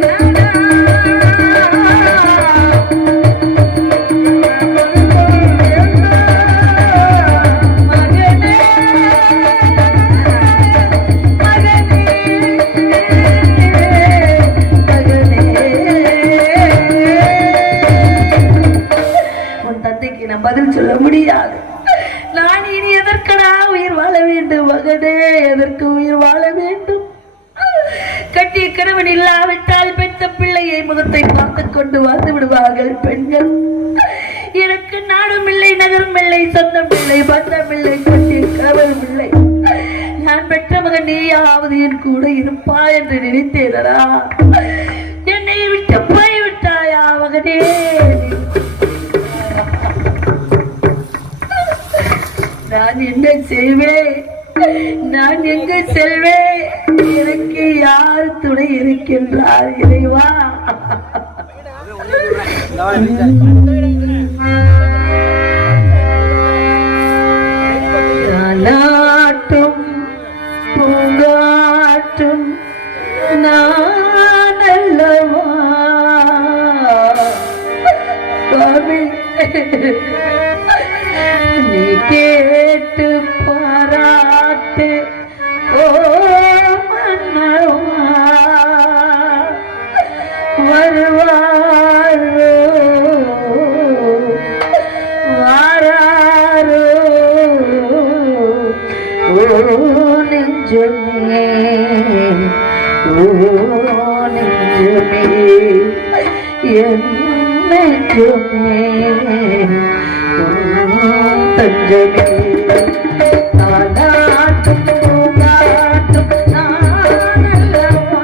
பதில் சொல்ல முடியாது. நான் இனி எதற்கடா உயிர் வாழ வேண்டும் மகனே, எதற்கு உயிர் வாழ வேண்டும்? கட்டிய கணவன் இல்லாவிட்டால் பெற்ற பிள்ளையை முகத்தை பார்த்து கொண்டு வாழ்ந்து விடுவார்கள் பெண்கள். எனக்கு நாடும் இல்லை, நகரும் இல்லை, சொந்தம் இல்லை, பந்தம் இல்லை, கட்டிய கணவன் இல்லை. நான் பெற்ற மகன் நீயாவது என் கூட இருப்பா என்று நினைத்தேனடா. என்னை விட்டு போய்விட்டாயா மகனே? நான் என்ன செய்வேன்? நான் எங்க செல்வேன்? எனக்கு யார் துணை இருக்கின்றார் இறைவா? நாட்டும் பூங்காற்றும் நானல்லவா சுவாமி, நீ கேட்டு பாராட்டு ஓ மன்னவா வருவாரோ வாராரோ ஓ நெஞ்சமே ஓ நெஞ்சமே என் நெஞ்சமே தஞ்சமே நானாட்டும் பூங்காட்டும் நானல்லவா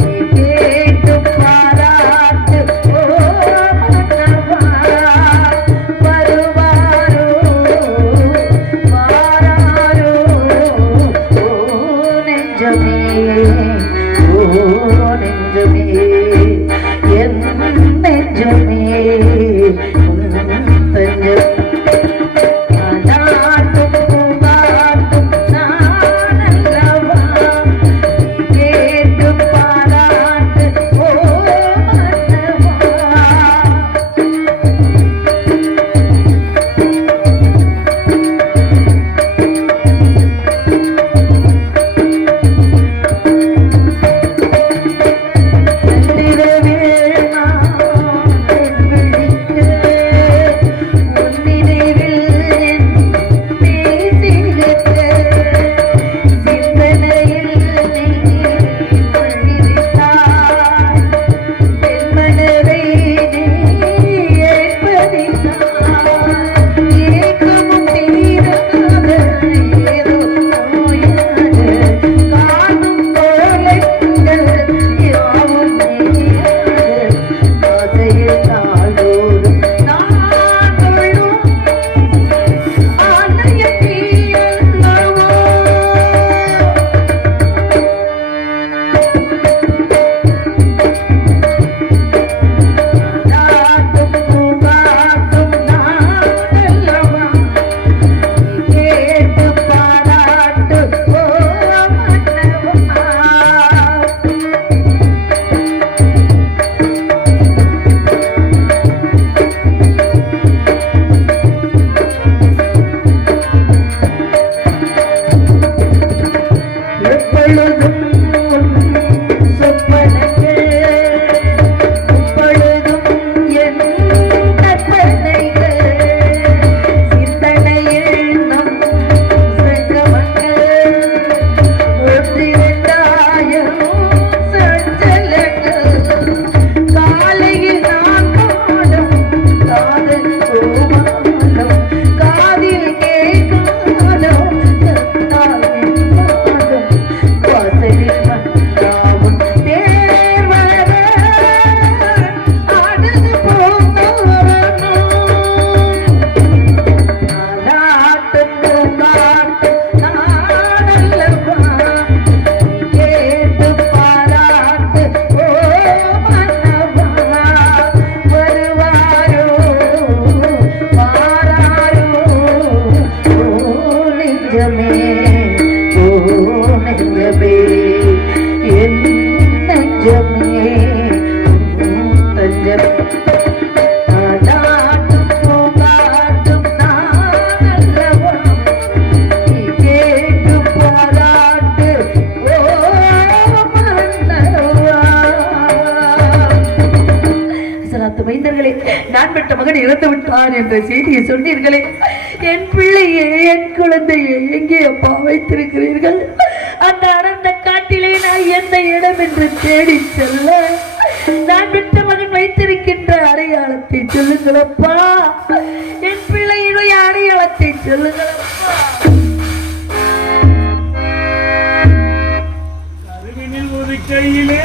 நீ கேட்டு பாராட்டு ஓ மன்னவா வருவாரோ வாராரோ ஓ நெஞ்சமே ஓ நெஞ்சமே என் நெஞ்சமே தஞ்சமே நானாட்டும் பூங்காட்டும் நானல்லவா நீ கேட்டு பாராட்டு ஓ மன்னவா நான் பெற்ற மகன் இறந்து விட்டார் என்ற செய்தியை சொன்னீர்களே, என் பிள்ளையே என் குழந்தையை எங்கே அப்பா வைத்திருக்கிறீர்கள்? அந்த அடர்ந்த காட்டிலே நான் எந்த இடம் என்று தேடி செல்ல நான் பெற்ற மகன் வைத்திருக்கின்ற அடையாளத்தை சொல்லுங்களப்பா. என் பிள்ளையினுடைய அடையாளத்தை சொல்லுங்களப்பா. அருகினில் ஒரு கையிலே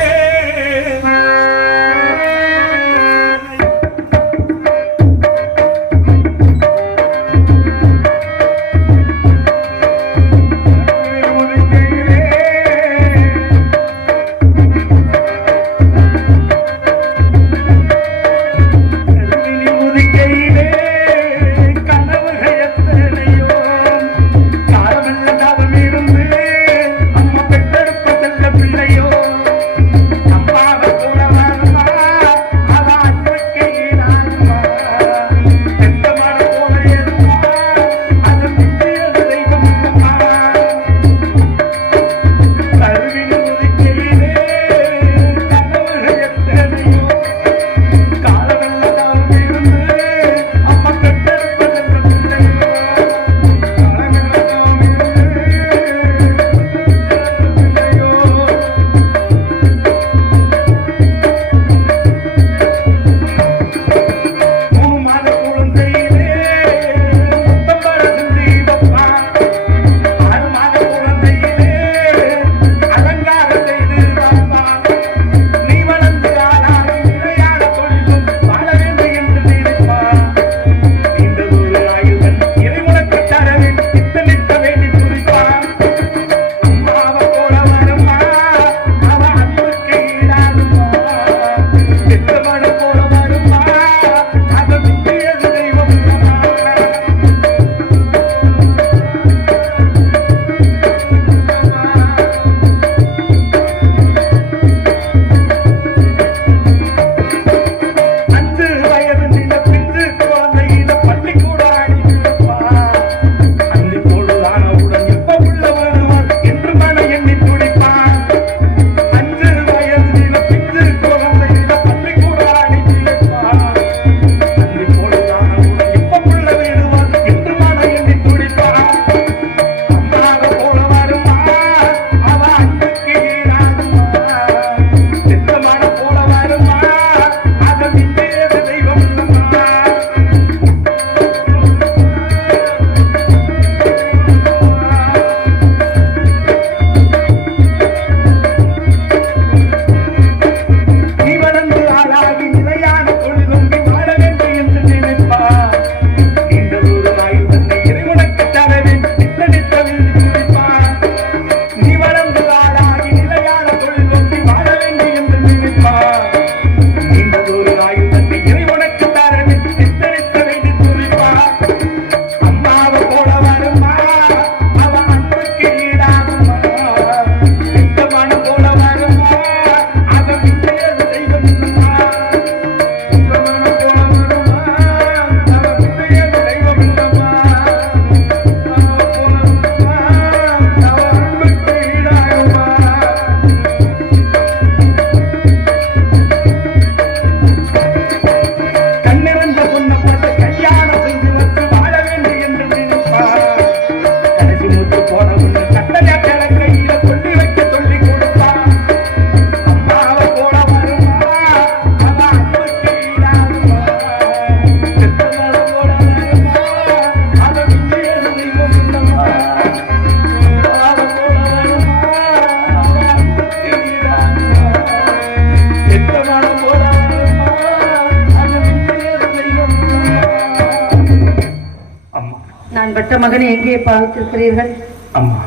நான் பெற்ற மகனை எங்கே பார்த்திருக்கிறீர்கள்? அம்மா,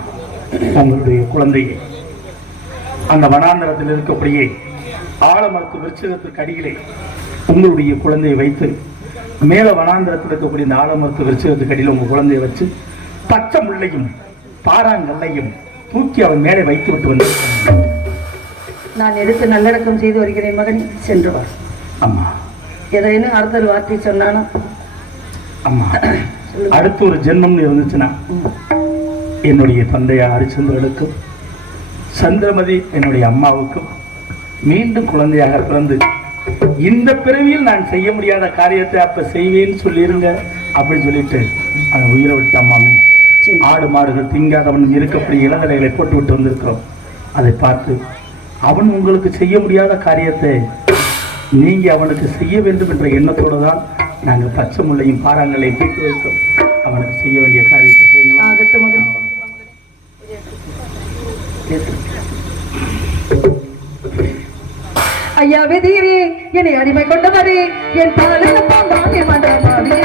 உங்களுடைய குழந்தையை அந்த வனாந்தரத்தில் இருக்கக்கூடிய ஆலமரத்து விருட்சகத்திற்கு அடியிலே உங்களுடைய குழந்தையை வைத்து மேல வனாந்தரத்தில் இருக்கக்கூடிய இந்த ஆலமரத்து விருட்சகத்துக்கு அடியில் உங்க குழந்தையை வச்சு பச்சை முள்ளையும் பாறாங்கல்லையும் தூக்கி அவன் மேலே வைத்து விட்டு வந்து நான் எடுத்து நல்லடக்கம் செய்து வருகிறேன் மகன், சென்று வா. அம்மா, ஏதேனும் அடுத்த ஒரு வார்த்தை சொன்னானா? அம்மா, அடுத்து ஒரு ஜென்மம்னு இருந்துச்சுன்னா என்னுடைய தந்தையா ஹரிச்சந்திரனுக்கும் சந்திரமதி என்னுடைய அம்மாவுக்கும் மீண்டும் குழந்தையாக பிறந்து இந்த பிறவியில் நான் செய்ய முடியாத காரியத்தை அப்ப செய்வேன்னு சொல்லிருங்க அப்படின்னு சொல்லிட்டு அவன் உயிரை விட்டு அம்மாமே ஆடு மாடுகள் திங்காதவன் இருக்கக்கூடிய இளங்கலைகளை போட்டு விட்டு வந்திருக்கிறோம். அதை பார்த்து அவன் உங்களுக்கு செய்ய முடியாத காரியத்தை நீங்க அவனுக்கு செய்ய வேண்டும் என்ற எண்ணத்தோடு தான் நாங்கள் பச்சை முள்ளையும் பாறாங்களையும் தூக்கி வைத்தோம். அவனுக்கு செய்ய வேண்டிய காரியத்தை செய்யுங்களா? ஐயா விதியே என்னை அடிமை கொண்டவரே, என் பாலின பாம்பானே மண்டபமானே